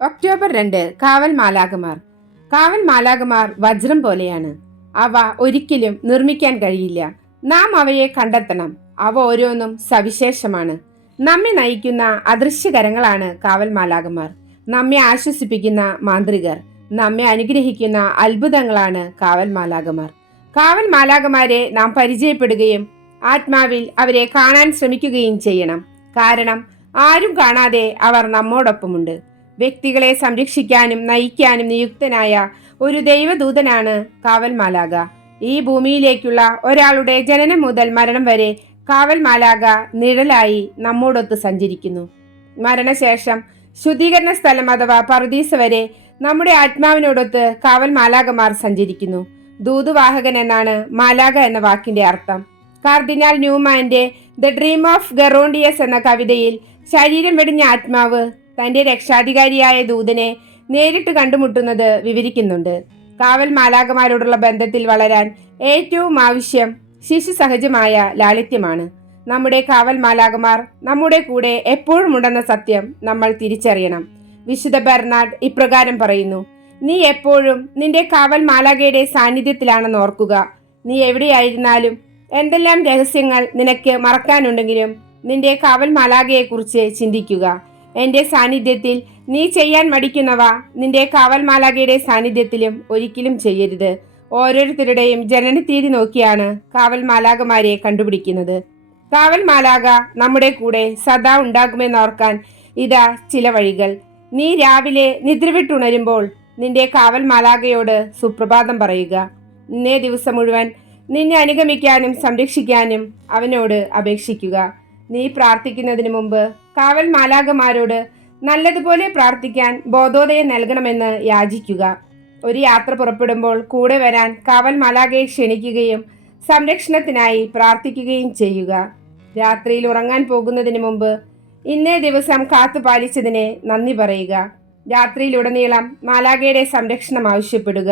October രണ്ട് കാവൽ മാലാകമാർ കാവൽ മാലാകമാർ വജ്രം പോലെയാണ്. അവ ഒരിക്കലും നിർമ്മിക്കാൻ കഴിയില്ല. നാം അവയെ കണ്ടെത്തണം. അവ ഓരോന്നും സവിശേഷമാണ്. നമ്മെ നയിക്കുന്ന അദൃശ്യകരങ്ങളാണ് കാവൽ മാലാകമാർ നമ്മെ ആശ്വസിപ്പിക്കുന്ന മാന്ത്രികർ. നമ്മെ അനുഗ്രഹിക്കുന്ന അത്ഭുതങ്ങളാണ് കാവൽ മാലാകമാർ കാവൽ മാലാകമാരെ നാം പരിചയപ്പെടുകയും ആത്മാവിൽ അവരെ കാണാൻ ശ്രമിക്കുകയും ചെയ്യണം. കാരണം ആരും കാണാതെ അവർ നമ്മോടൊപ്പമുണ്ട്. വ്യക്തികളെ സംരക്ഷിക്കാനും നയിക്കാനും നിയുക്തനായ ഒരു ദൈവദൂതനാണ് കാവൽ മാലാക ഈ ഭൂമിയിലേക്കുള്ള ഒരാളുടെ ജനനം മുതൽ മരണം വരെ കാവൽ മാലാക നിഴലായി നമ്മോടൊത്ത് സഞ്ചരിക്കുന്നു. മരണശേഷം ശുദ്ധീകരണ സ്ഥലം അഥവാ പറുദീസ വരെ നമ്മുടെ ആത്മാവിനോടൊത്ത് കാവൽ മാലാകമാർ സഞ്ചരിക്കുന്നു. ദൂതുവാഹകൻ എന്നാണ് മാലാക എന്ന വാക്കിന്റെ അർത്ഥം. കാർദിനാൾ ന്യൂമാന്റെ ദ ഡ്രീം ഓഫ് ഗറോണ്ടിയസ് എന്ന കവിതയിൽ ശരീരം വെടിഞ്ഞ ആത്മാവ് തന്റെ രക്ഷാധികാരിയായ ദൂതനെ നേരിട്ട് കണ്ടുമുട്ടുന്നത് വിവരിക്കുന്നുണ്ട്. കാവൽ മാലാകമാരോടുള്ള ബന്ധത്തിൽ വളരാൻ ഏറ്റവും ആവശ്യം ശിശു സഹജമായ ലാളിത്യമാണ്. നമ്മുടെ കാവൽ മാലാകമാർ നമ്മുടെ കൂടെ എപ്പോഴും ഉണ്ടെന്ന സത്യം നമ്മൾ തിരിച്ചറിയണം. വിശുദ്ധ ബെർണാഡ് ഇപ്രകാരം പറയുന്നു നീ എപ്പോഴും നിന്റെ കാവൽ മാലാകയുടെ സാന്നിധ്യത്തിലാണെന്ന് ഓർക്കുക. നീ എവിടെയായിരുന്നാലും എന്തെല്ലാം രഹസ്യങ്ങൾ നിനക്ക് മറക്കാനുണ്ടെങ്കിലും നിന്റെ കാവൽ മാലാകയെക്കുറിച്ച് ചിന്തിക്കുക. എന്റെ സാന്നിധ്യത്തിൽ നീ ചെയ്യാൻ മടിക്കുന്നവ നിന്റെ കാവൽമാലാകയുടെ സാന്നിധ്യത്തിലും ഒരിക്കലും ചെയ്യരുത്. ഓരോരുത്തരുടെയും ജനനത്തീയതി നോക്കിയാണ് കാവൽമാലാകമാരെ കണ്ടുപിടിക്കുന്നത്. കാവൽമാലാക നമ്മുടെ കൂടെ സദാ ഉണ്ടാകുമെന്നോർക്കാൻ ഇതാ ചില വഴികൾ. നീ രാവിലെ നിദ്രവിട്ടുണരുമ്പോൾ നിന്റെ കാവൽമാലാകയോട് സുപ്രഭാതം പറയുക. ഇന്നേ ദിവസം മുഴുവൻ നിന്നെ അനുഗമിക്കാനും സംരക്ഷിക്കാനും അവനോട് അപേക്ഷിക്കുക. നീ പ്രാർത്ഥിക്കുന്നതിന് മുമ്പ് കാവൽ മാലാകമാരോട് നല്ലതുപോലെ പ്രാർത്ഥിക്കാൻ ബോധോദയം നൽകണമെന്ന് യാചിക്കുക. ഒരു യാത്ര പുറപ്പെടുമ്പോൾ കൂടെ വരാൻ കാവൽ മാലാകയെ ക്ഷണിക്കുകയും സംരക്ഷണത്തിനായി പ്രാർത്ഥിക്കുകയും ചെയ്യുക. രാത്രിയിൽ ഉറങ്ങാൻ പോകുന്നതിന് മുമ്പ് ഇന്നേ ദിവസം കാത്തു പാലിച്ചതിനെ നന്ദി പറയുക. രാത്രിയിലുടനീളം മാലാകയുടെ സംരക്ഷണം ആവശ്യപ്പെടുക.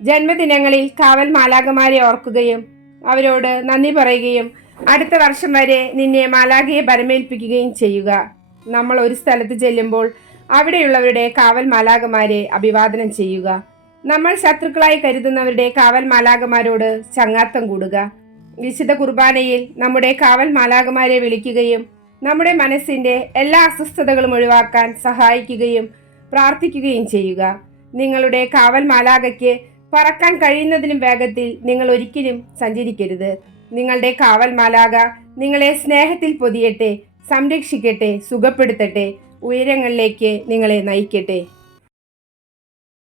ജന്മദിനങ്ങളിൽ കാവൽ മാലാകമാരെ ഓർക്കുകയും അവരോട് നന്ദി പറയുകയും അടുത്ത വർഷം വരെ നിന്നെ മാലാഖയെ ബരമേൽപ്പിക്കുകയും ചെയ്യുക. നമ്മൾ ഒരു സ്ഥലത്ത് ചെല്ലുമ്പോൾ അവിടെയുള്ളവരുടെ കാവൽ മാലാകമാരെ അഭിവാദനം ചെയ്യുക. നമ്മൾ ശത്രുക്കളായി കരുതുന്നവരുടെ കാവൽ മാലാകമാരോട് ചങ്ങാത്തം കൂടുക. വിശുദ്ധ കുർബാനയിൽ നമ്മുടെ കാവൽ മാലാകമാരെ വിളിക്കുകയും നമ്മുടെ മനസ്സിന്റെ എല്ലാ അസ്വസ്ഥതകളും ഒഴിവാക്കാൻ സഹായിക്കുകയും പ്രാർത്ഥിക്കുകയും ചെയ്യുക. നിങ്ങളുടെ കാവൽ മാലാകയ്ക്ക് പറക്കാൻ കഴിയുന്നതിലും വേഗത്തിൽ നിങ്ങൾ ഒരിക്കലും സഞ്ചരിക്കരുത്. നിങ്ങളുടെ കാവൽ മാലാക നിങ്ങളെ സ്നേഹത്തിൽ പൊതിയട്ടെ സംരക്ഷിക്കട്ടെ സുഖപ്പെടുത്തട്ടെ ഉയരങ്ങളിലേക്ക് നിങ്ങളെ നയിക്കട്ടെ.